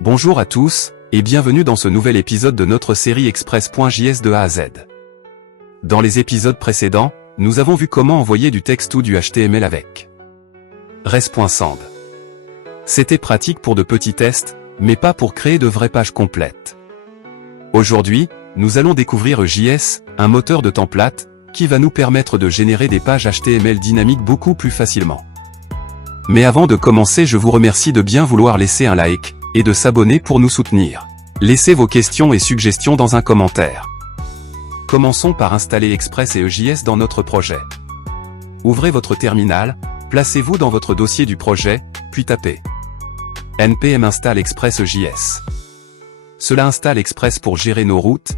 Bonjour à tous, et bienvenue dans ce nouvel épisode de notre série Express.js de A à Z. Dans les épisodes précédents, nous avons vu comment envoyer du texte ou du HTML avec res.send. C'était pratique pour de petits tests, mais pas pour créer de vraies pages complètes. Aujourd'hui, nous allons découvrir JS, un moteur de template, qui va nous permettre de générer des pages HTML dynamiques beaucoup plus facilement. Mais avant de commencer, je vous remercie de bien vouloir laisser un like, et de s'abonner pour nous soutenir. Laissez vos questions et suggestions dans un commentaire. Commençons par installer Express et EJS dans notre projet. Ouvrez votre terminal, placez-vous dans votre dossier du projet, puis tapez npm install Express EJS. Cela installe Express pour gérer nos routes,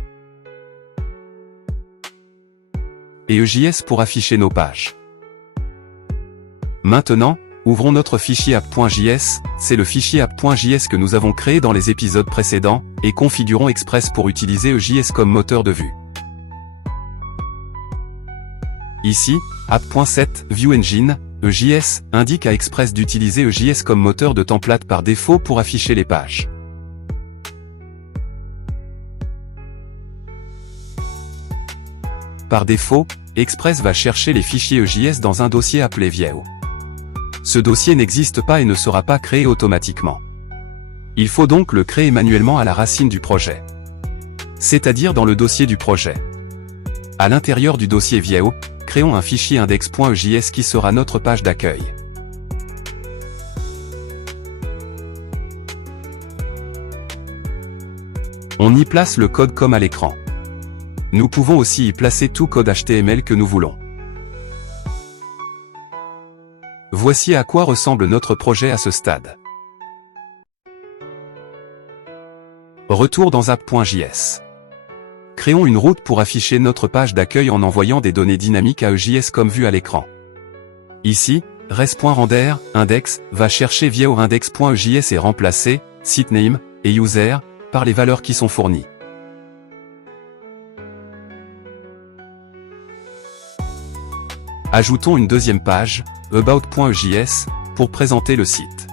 et EJS pour afficher nos pages. Maintenant, ouvrons notre fichier app.js, c'est le fichier app.js que nous avons créé dans les épisodes précédents, et configurons Express pour utiliser EJS comme moteur de vue. Ici, app.set View Engine, EJS, indique à Express d'utiliser EJS comme moteur de template par défaut pour afficher les pages. Par défaut, Express va chercher les fichiers EJS dans un dossier appelé View. Ce dossier n'existe pas et ne sera pas créé automatiquement. Il faut donc le créer manuellement à la racine du projet, c'est-à-dire dans le dossier du projet. À l'intérieur du dossier View, créons un fichier index.ejs qui sera notre page d'accueil. On y place le code comme à l'écran. Nous pouvons aussi y placer tout code HTML que nous voulons. Voici à quoi ressemble notre projet à ce stade. Retour dans app.js. Créons une route pour afficher notre page d'accueil en envoyant des données dynamiques à EJS comme vu à l'écran. Ici, res.render, index, va chercher view index.ejs et remplacer sitename et user par les valeurs qui sont fournies. Ajoutons une deuxième page, about.ejs, pour présenter le site.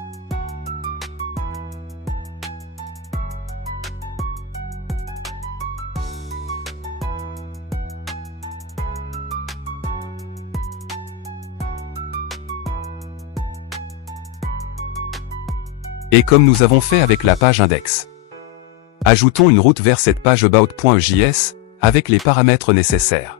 Et comme nous avons fait avec la page index. Ajoutons une route vers cette page about.ejs, avec les paramètres nécessaires.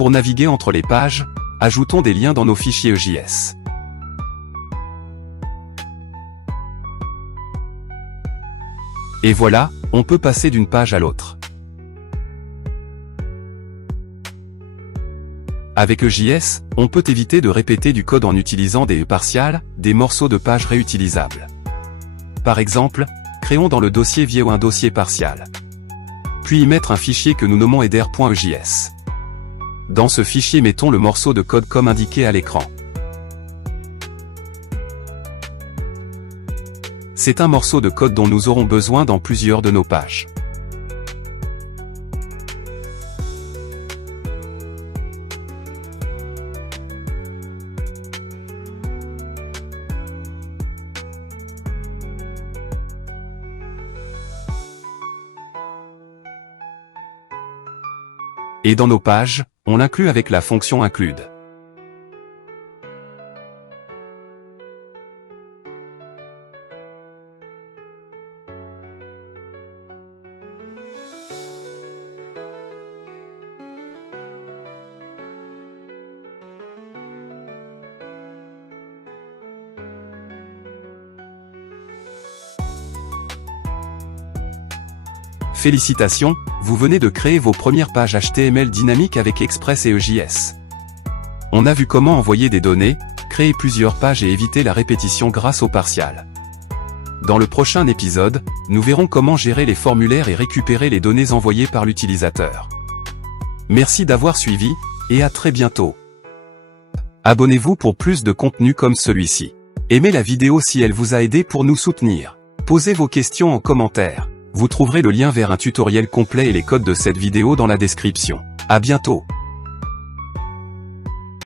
Pour naviguer entre les pages, ajoutons des liens dans nos fichiers EJS. Et voilà, on peut passer d'une page à l'autre. Avec EJS, on peut éviter de répéter du code en utilisant des partials, des morceaux de pages réutilisables. Par exemple, créons dans le dossier View un dossier partial. Puis y mettre un fichier que nous nommons header.ejs. Dans ce fichier, mettons le morceau de code comme indiqué à l'écran. C'est un morceau de code dont nous aurons besoin dans plusieurs de nos pages. Et dans nos pages, on l'inclut avec la fonction include. Félicitations, vous venez de créer vos premières pages HTML dynamiques avec Express et EJS. On a vu comment envoyer des données, créer plusieurs pages et éviter la répétition grâce au partial. Dans le prochain épisode, nous verrons comment gérer les formulaires et récupérer les données envoyées par l'utilisateur. Merci d'avoir suivi, et à très bientôt. Abonnez-vous pour plus de contenu comme celui-ci. Aimez la vidéo si elle vous a aidé pour nous soutenir. Posez vos questions en commentaire. Vous trouverez le lien vers un tutoriel complet et les codes de cette vidéo dans la description. À bientôt.